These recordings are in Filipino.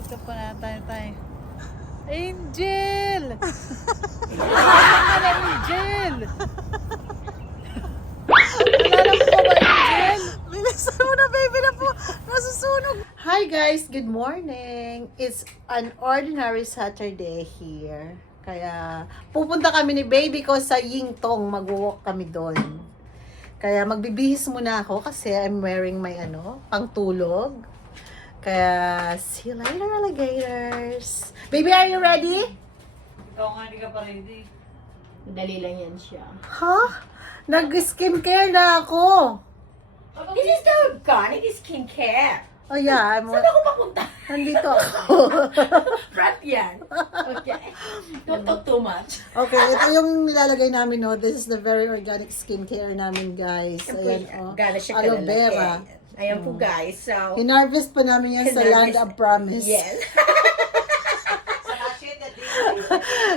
Dito po na tayo. Angel! Wala na Angel! Wala na po ba Angel? Bilisan mo na, baby, na po. Nasusunog. Hi guys, good morning. It's an ordinary Saturday here. Kaya pupunta kami ni baby ko sa Yingtong. Mag-walk kami doon. Kaya magbibihis muna ako kasi I'm wearing my pangtulog. Kaya see you later, alligators. Baby, are you ready? Ikaw nga, hindi ka pa ready. Dali lang yan siya. Ha? Nag-skincare na ako. This is the organic skincare. Oh yeah, Saan ako papunta? nandito ako. Prep yan. Okay. Don't talk too much. Okay, ito yung nilalagay namin, no. This is the very organic skincare namin, guys. Ayan, oh. Gana siya Aloe vera. Ayan po, guys. So, Hinarvest pa namin yan sa Land of Promise. yes.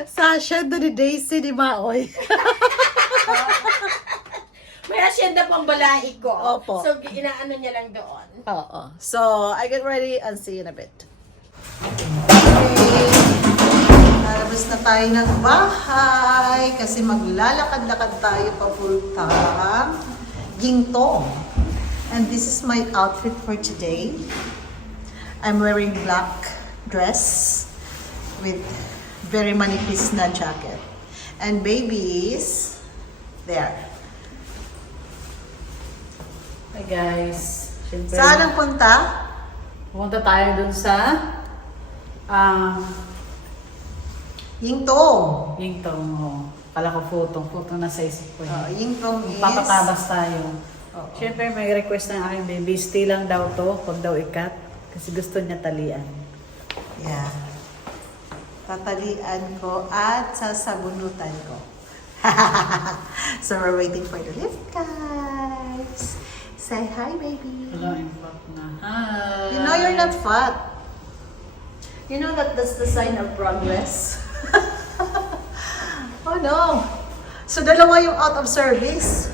Sasha ni Daisy ni Maoy. May asyenda pang balahi ko. Opo. So, inaano niya lang doon. Oo. So, I get ready and see you in a bit. Okay. Lalabas na tayo ng bahay kasi maglalakad-lakad tayo papuntang Yingtong. And this is my outfit for today. I'm wearing black dress with very manipis na jacket. And baby is there. Hi guys. Siyempre, Saan ang punta? pumunta tayo dun sa Yingtong. Yingtong. Oh. Kala ko photo na sa isip ko. Yingtong is... Papatabas tayo. Oo. Siyempre may request ng aking baby, stay lang daw to pag daw ikat. Kasi gusto niya talian. Yeah. Tatalian ko at sasabunutan ko. So we're waiting for the lift, guys. Say hi, baby. Hello, I'm fat na. Hi! You know you're not fat. You know that that's the sign of progress. Oh no. So dalawa yung out of service.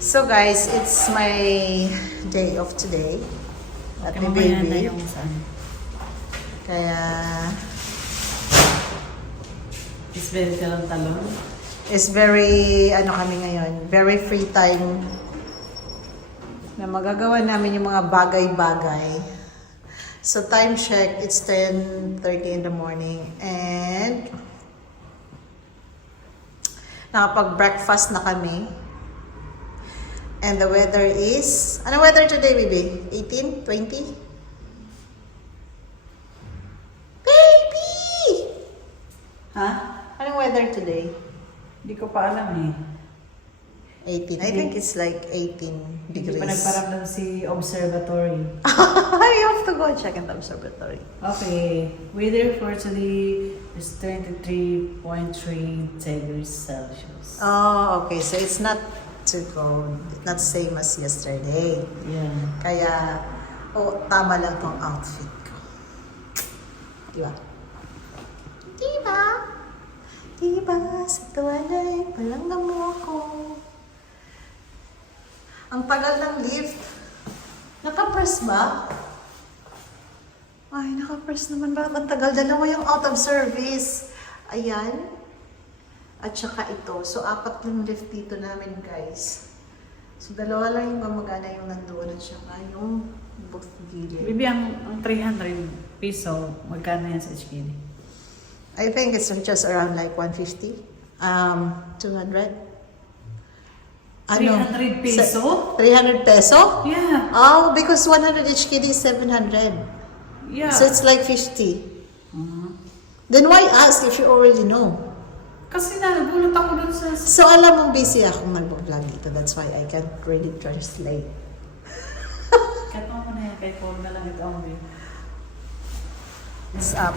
So guys, it's my day off today. At Okay, my mamaya na baby. yung saan. Kaya Isbel ka lang talon. it's very, kami ngayon, very free time na magagawa namin yung mga bagay-bagay. So time check, it's 10:30 in the morning and nakapag-breakfast na kami. And the weather is, ano weather today, baby? 18? 20? Baby! Ha? Anong weather today? Hindi ko pa alam eh. 18. I think it's like 18 Hindi degrees. pa nagparamdam si observatory. You have to go and check in the observatory. Okay, weather for today is 23.3 degrees Celsius. Oh, okay. So it's not too cold. It's not same as yesterday. Yeah. Kaya, tama lang tong outfit ko. Diba? Diba? Diba? Sa tuwalay, palangga mo ako. Ang tagal ng lift. Naka-press ba? Ay, naka-press naman. Bakit ang tagal? Dalawa yung out of service. Ayan. At saka ito. So, 4 yung lift dito namin, guys. So, dalawa lang yung gumagana yung nandoon at saka yung both gilid. Bibi, ang 300 piso, magkano yan sa HKD? I think it's just around like 150. 200. 300 peso? 300 peso? Yeah. Oh, because 100 HKD is 700. Yeah. So, it's like 50. Mhm. Then why ask if you already know? Kasi nagulat ako dun sa... So, alam mo, busy akong nag-vlog dito. That's why I can't really translate. Kat mo na yan, kay Paul na lang ito ang video. It's up.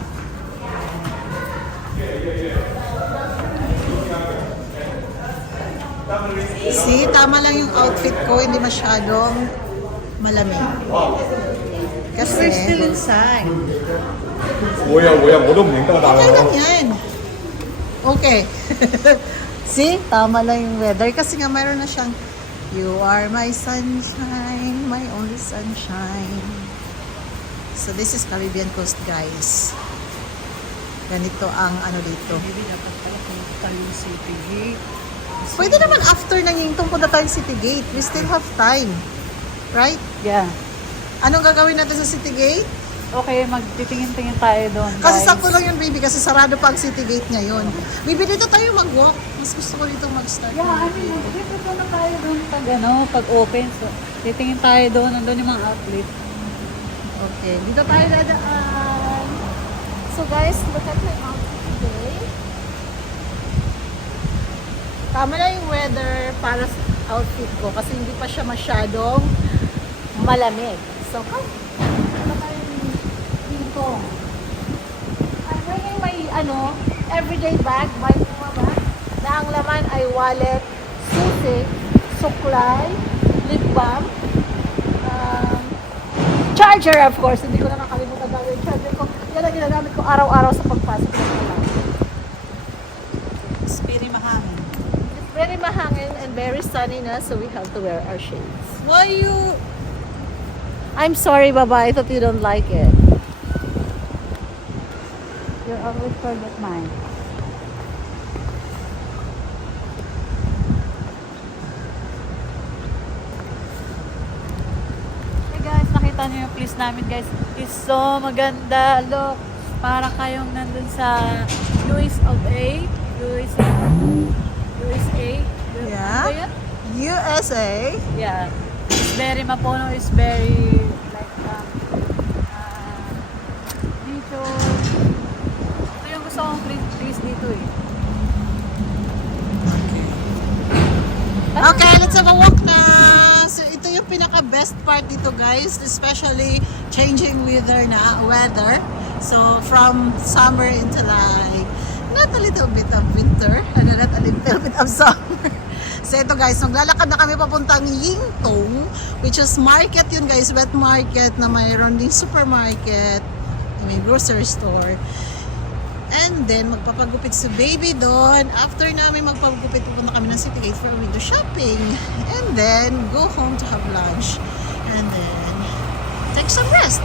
See, tama lang yung outfit ko. Hindi masyadong malamig. Kasi, We're still inside. 我有冇都唔認得但 okay lang 係 yan. Okay. See, tama lang yung weather. Kasi nga mayroon na siyang You are my sunshine, my only sunshine. So this is Caribbean Coast, guys. Ganito ang ano dito. Maybe dapat pala pumunta tayo ng City Gate. Pwede naman after ng Yingtong punta tayong City Gate. We still have time. Right? Yeah. Anong gagawin natin sa City Gate? Okay, magtitingin-tingin tayo doon, Kasi guys. sakto lang yun, baby. Kasi sarado pa ang City Gate ngayon. Baby, dito tayo mag-walk. Mas gusto ko dito mag-start. Yeah, I mean, dito na tayo doon pag open. So, titingin tayo doon. Nandun yung mga outlet. Okay, dito tayo dadaan. So guys, look at my outfit today. Tama na yung weather para sa outfit ko kasi hindi pa siya masyadong malamig. So come, ano tayong dito? I'm bringing my everyday bag, my Puma bag, na ang laman ay wallet, susi, suklay, lip balm, charger, of course. Hindi ko nakakalimutan dahil yung charger ko. Yan ang ginagamit ko araw-araw sa pagpasok ng ulan. It's very mahangin. It's very mahangin and very sunny na, so we have to wear our shades. Why you... I'm sorry, Baba. I thought you don't like it. You always forget mine. Hey guys, nakita niyo yung place namin guys. It's so maganda. Look, para kayong nandun sa USA. USA. Yeah? Ano ba yun? USA? Yeah. It's very Mapono is very like nature. Ito yung gusto kong place dito eh. Okay, let's have a walk na. So, ito yung pinaka-best part dito, guys. Especially changing weather. So, from summer into like, not a little bit of winter, and not a little bit of summer. So, ito guys, naglalakad na kami papuntang Yingtong, which is market yun guys, wet market na mayroon ding supermarket, may grocery store. And then, magpapagupit si baby doon. After namin magpapagupit, pupunta kami ng City Gate for a window shopping. And then, go home to have lunch. And then, take some rest.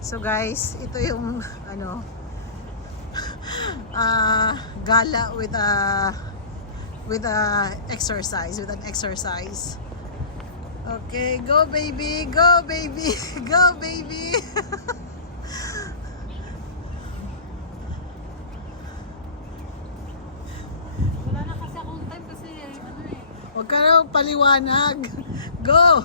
So guys, ito yung gala with an exercise. Okay, go baby, go baby, go baby. Wala na kasi akong time kasi Huwag ka na paliwanag. Go!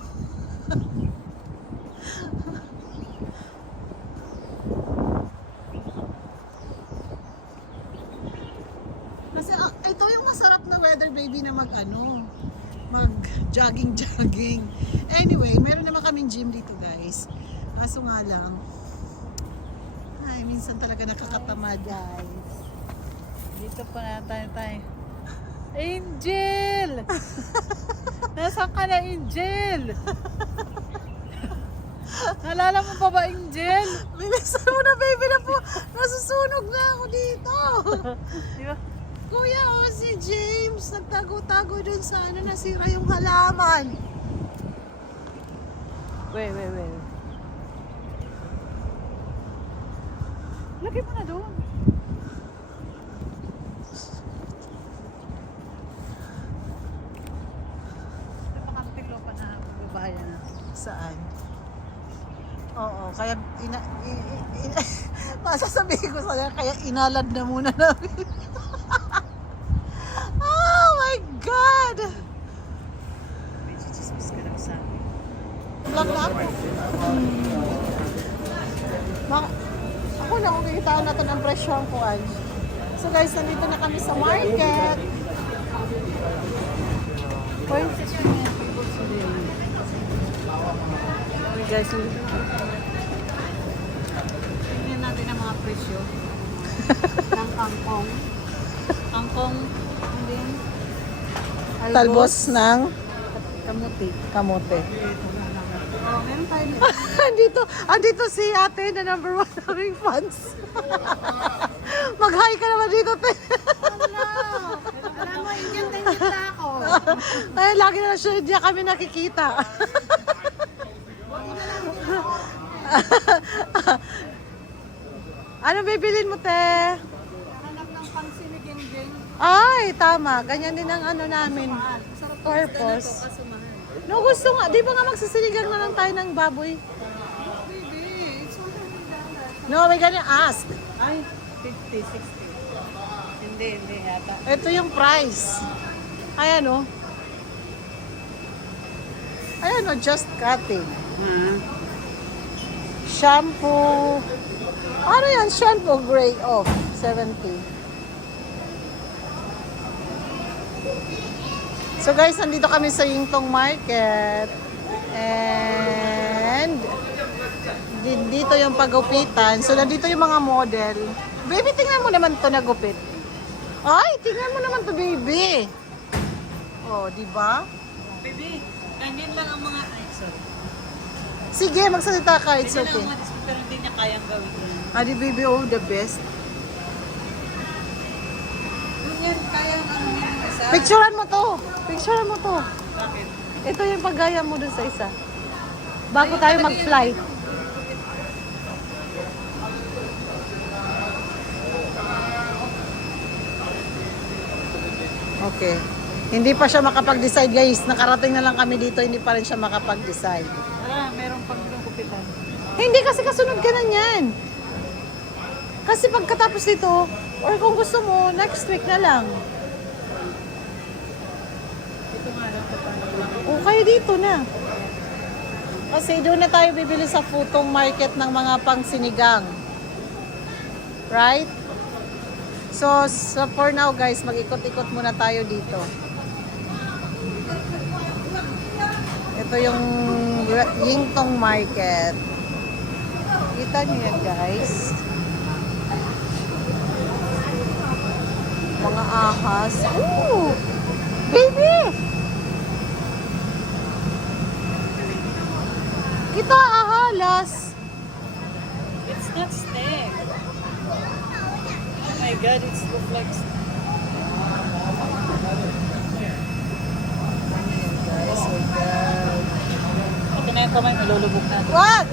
Kasi ito yung masarap na weather, baby, na mag-jogging. Anyway, meron naman kaming gym dito, guys. Kaso nga lang, ay, minsan talaga nakakatamad, guys. Dito pa na tayo. Angel! Nasaan ka na, Angel? Nalala mo pa ba, Angel? Bilisan mo na, baby, na po. Nasusunog na ako dito. Di ba? Kuya, si James, nagtago-tago dun sa nasira yung halaman. Wait. Lagay mo na doon. Napakantilo pa na babayan na. Saan? Oo, kaya masasabihin ko sa'yo, kaya inalad na muna namin. Oh my God! Medyo chismis ka lang sa akin. Vlog na ako. Ako na kung kikitaan natin ang presyo ang kuwan. So guys, nandito na kami sa market. Point sa siya niya. Okay guys, tingnan natin ang mga presyo ng kangkong. Kangkong, and then Talbos ng kamuti. kamote. Oh, meron tayo nito. andito si ate na number 1 naming fans. Mag-hi ka naman dito, te. Alam mo, Indian din na ako. Ay, lagi na siya, hindi kami nakikita. Ano bibilin mo, te? Hanap ng pang sinigang-ging. Ay, tama. Ganyan din ang ano namin. Purpose. No, gusto nga. Di ba nga magsasinigang na lang tayo ng baboy? No, may ganyan. Ask. Ay, 50, 60. Hindi yata. Ito yung price. Ayan o. Ayan o, just cutting. Shampoo. Ano yan? Shampoo gray off. 70. So guys, nandito kami sa Yingtong Market. And dito yung pagupitan. So nandito yung mga model. Baby, tingnan mo naman to nagupit. Ay, tingnan mo naman to, baby. Oh, di ba? Baby, ganyan lang ang mga... Ay, sorry. Sige, magsalita ka. It's Ganyan okay. lang ang mga pero hindi niya kayang gawin. Adi, baby, oh, the best. Yan, kayang ano yan ang isa. Picturean mo to. Picturean mo to. Bakit? Ito yung paggaya mo dun sa isa. Bago tayo mag-fly. Okay. Hindi pa siya makapag-decide, guys. Nakarating na lang kami dito, hindi pa rin siya makapag-decide. Meron pang ginugupitan. Hindi kasi kasunod ka na niyan. Kasi pagkatapos dito, or kung gusto mo, next week na lang. Ito nga lang pa. O kaya dito na. Kasi doon na tayo bibili sa Futong Market ng mga pangsinigang. Right? So for now guys, mag-ikot-ikot muna tayo dito. Ito yung Yingtong Market. Kita niyo yan guys. Mga ahas. Ooh! Baby! Kita ahalas. It's not snake. Oh my God, it's look like snake. Guys, oh God. Ito na yung kamay, malulubog natin. What?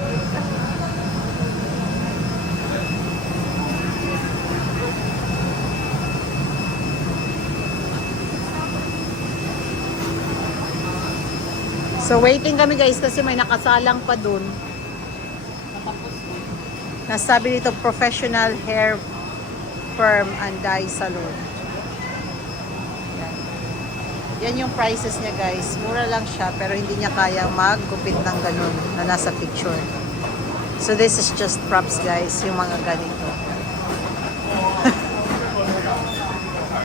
So waiting kami guys kasi may nakasalang pa dun. Tapos, Nasabi dito professional hair perm and dye salon. Yan. Yan yung prices niya guys. Mura lang siya pero hindi niya kaya maggupit ng ganun na nasa picture. So this is just props guys, yung mga ganito.